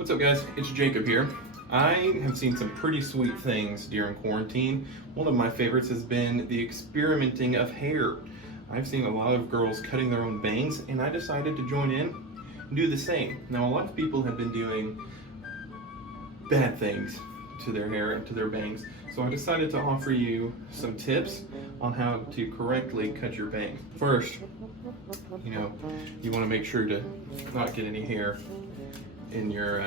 What's up, guys? It's Jacob here. I have seen some pretty sweet things during quarantine. One of my favorites has been the experimenting of hair. I've seen a lot of girls cutting their own bangs, and I decided to join in and do the same. Now, a lot of people have been doing bad things to their hair and to their bangs, so I decided to offer you some tips on how to correctly cut your bangs. First, you want to make sure to not get any hair in your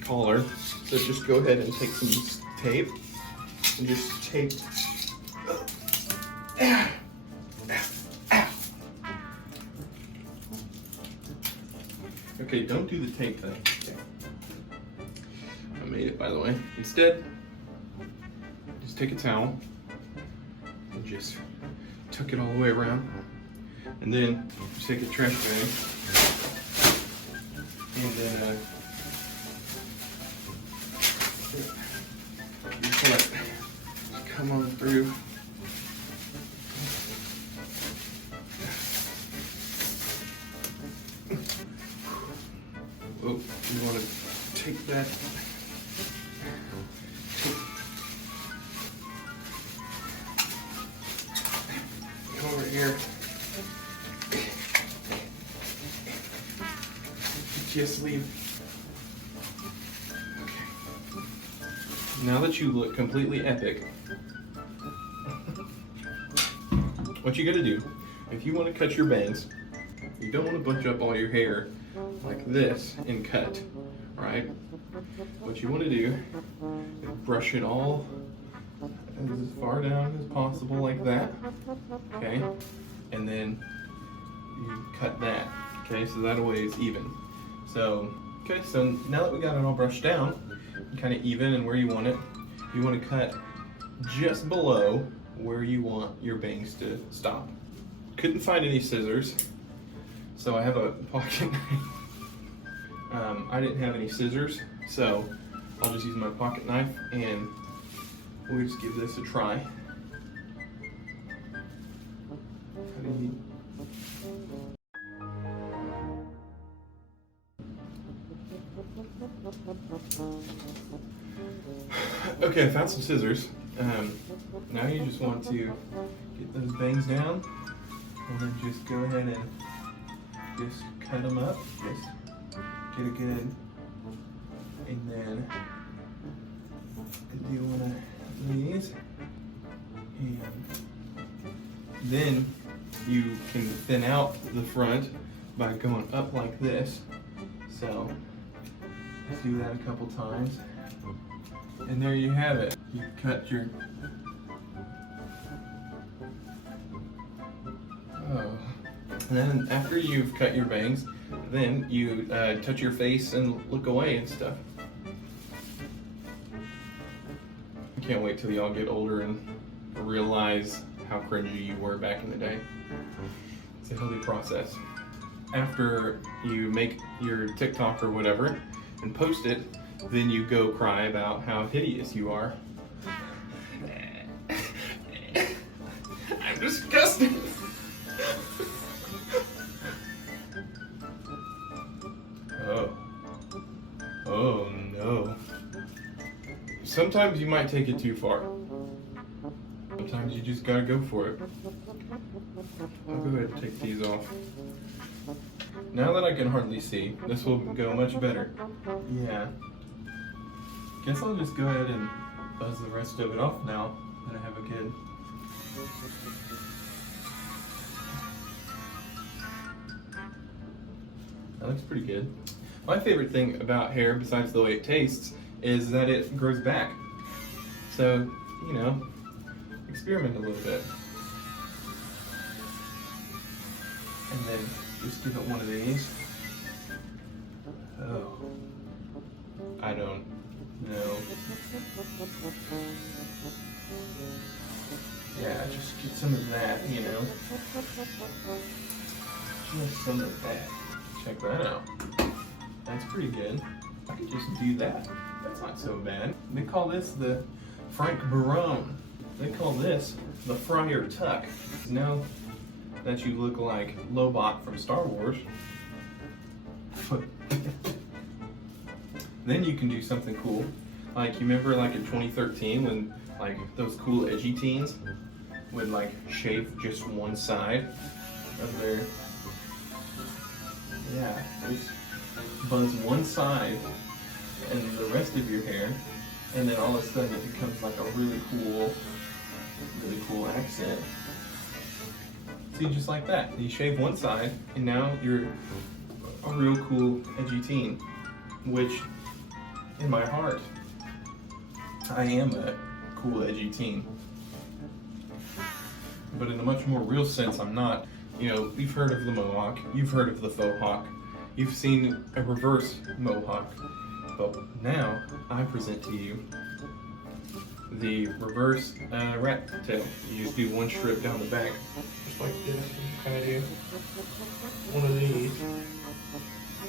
collar. So just go ahead and take some tape and just tape. Okay, don't do the tape thing. Okay. I made it, by the way. Instead, just take a towel and just tuck it all the way around, and then just take a trash bag. And then just let it come on through. Oh, you want to take that. Come over here. Just leave. Okay. Now that you look completely epic, what you gotta do, if you want to cut your bangs, you don't want to bunch up all your hair like this and cut, right? What you want to do is brush it all as far down as possible like that, okay? And then you cut that, okay? So that way it's even. So now that we got it all brushed down, kind of even and where you want it, you want to cut just below where you want your bangs to stop. Couldn't find any scissors, so I have a pocket knife. I didn't have any scissors, so I'll just use my pocket knife and we'll just give this a try. Okay, I found some scissors. Now you just want to get those bangs down and then just go ahead and just cut them up. Just get it good. And then do one of these. And then you can thin out the front by going up like this. So just do that a couple times. And there you have it. You cut your... Oh. And then after you've cut your bangs, then you touch your face and look away and stuff. I can't wait till y'all get older and realize how cringy you were back in the day. It's a healthy process. After you make your TikTok or whatever and post it, then you go cry about how hideous you are. I'm disgusting. Oh no. Sometimes you might take it too far. Sometimes you just gotta go for it. I'll go ahead and take these off. Now that I can hardly see, this will go much better. Yeah. Guess I'll just go ahead and buzz the rest of it off now that I have a kid. That looks pretty good. My favorite thing about hair, besides the way it tastes, is that it grows back. So, experiment a little bit. And then just give it one of these. Oh. I don't know. Yeah, just get some of that, Just some of that. Check that out. That's pretty good. I could just do that. That's not so bad. They call this the Frank Barone. They call this the Friar Tuck. Now that you look like Lobot from Star Wars. Then you can do something cool. Like, you remember like in 2013 when like those cool edgy teens would like shave just one side of their, yeah, just buzz one side and the rest of your hair, and then all of a sudden it becomes like a really cool accent. See, just like that. You shave one side, and now you're a real cool, edgy teen. Which, in my heart, I am a cool, edgy teen. But in a much more real sense, I'm not. You know, you've heard of the mohawk, you've heard of the faux hawk, you've seen a reverse mohawk, but now I present to you the reverse rat tail. You just do one strip down the back, just like this. You kind of do one of these,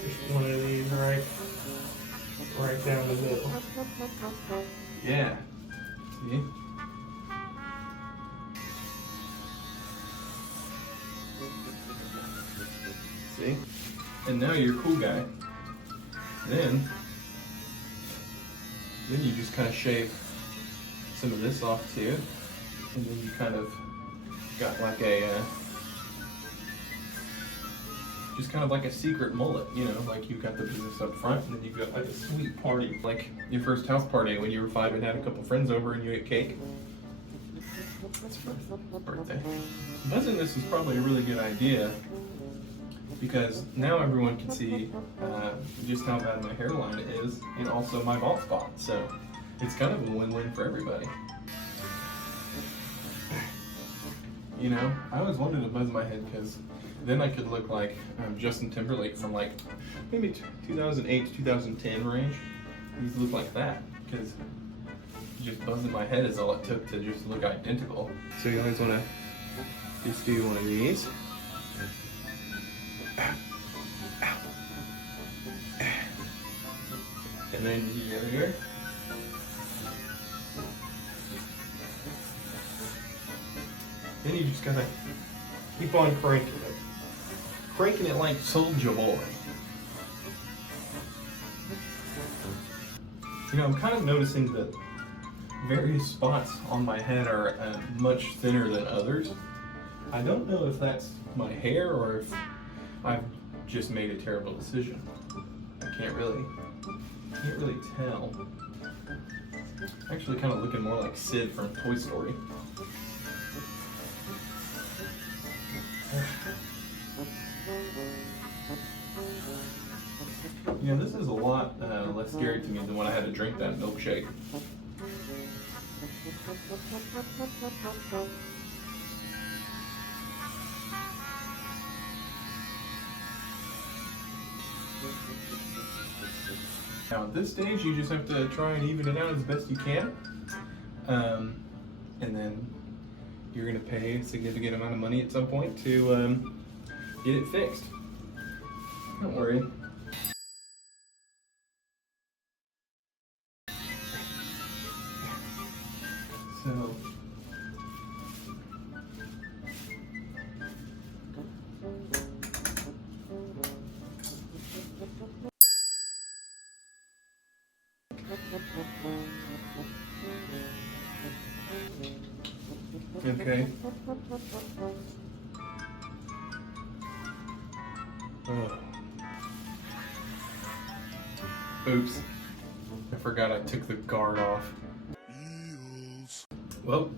just one of these right down the middle. Yeah, see? See? And now you're a cool guy. Then you just kind of shave some of this off too, and then you kind of got like a just kind of like a secret mullet, you know, like you've got the business up front, and then you've got like a sweet party, like your first house party when you were 5 and had a couple friends over and you ate cake. It's birthday. Buzzing this is probably a really good idea, because now everyone can see just how bad my hairline is, and also my bald spot. So it's kind of a win-win for everybody. You know, I always wanted to buzz my head because then I could look like Justin Timberlake from like maybe 2008 to 2010 range. I used to look like that because just buzzing my head is all it took to just look identical. So you always want to just do one of these. And then you go here. Then you just gotta keep on cranking it. Cranking it like Soulja Boy. You know, I'm kind of noticing that various spots on my head are much thinner than others. I don't know if that's my hair or if I've just made a terrible decision. I can't really tell. Actually kind of looking more like Sid from Toy Story. You know, this is a lot less scary to me than when I had to drink that milkshake. Now at this stage, you just have to try and even it out as best you can. And then you're gonna pay a significant amount of money at some point to get it fixed. Don't worry. So, okay. Oh. Oops. I forgot I took the guard off. Well.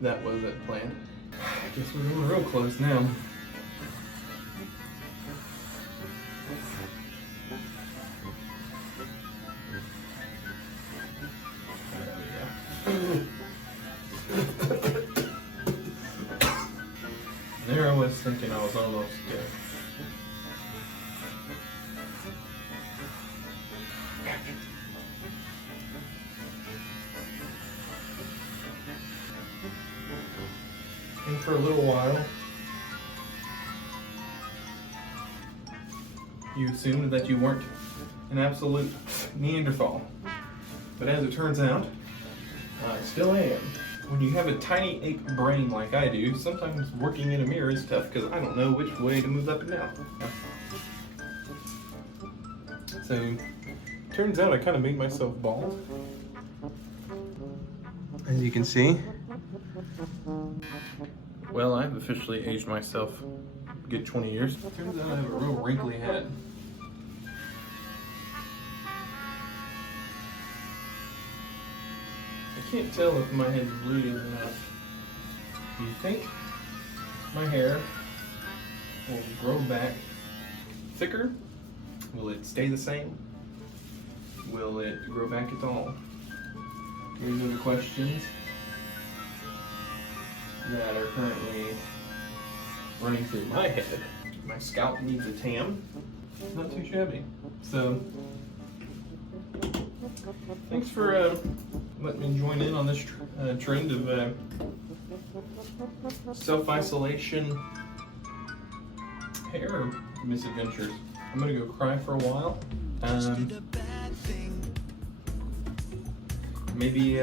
That wasn't planned. I guess we're going real close now. There I was thinking I was almost dead. And for a little while, you assumed that you weren't an absolute Neanderthal. But as it turns out, I still am. when you have a tiny ape brain like I do, sometimes working in a mirror is tough because I don't know which way to move up and down. So, turns out I kind of made myself bald. As you can see. Well, I've officially aged myself a good 20 years. Turns out I have a real wrinkly head. I can't tell if my head's bleeding or not. Do you think my hair will grow back thicker? Will it stay the same? Will it grow back at all? These are the questions that are currently running through my head. My scalp needs a tan. It's not too shabby. So, thanks for letting me join in on this trend of self-isolation hair misadventures. I'm gonna go cry for a while. Maybe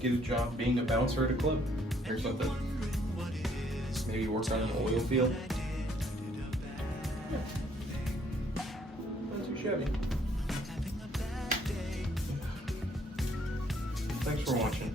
get a job being a bouncer at a club or something. Maybe work on an oil field. Yeah. Not too shabby. Thanks for watching.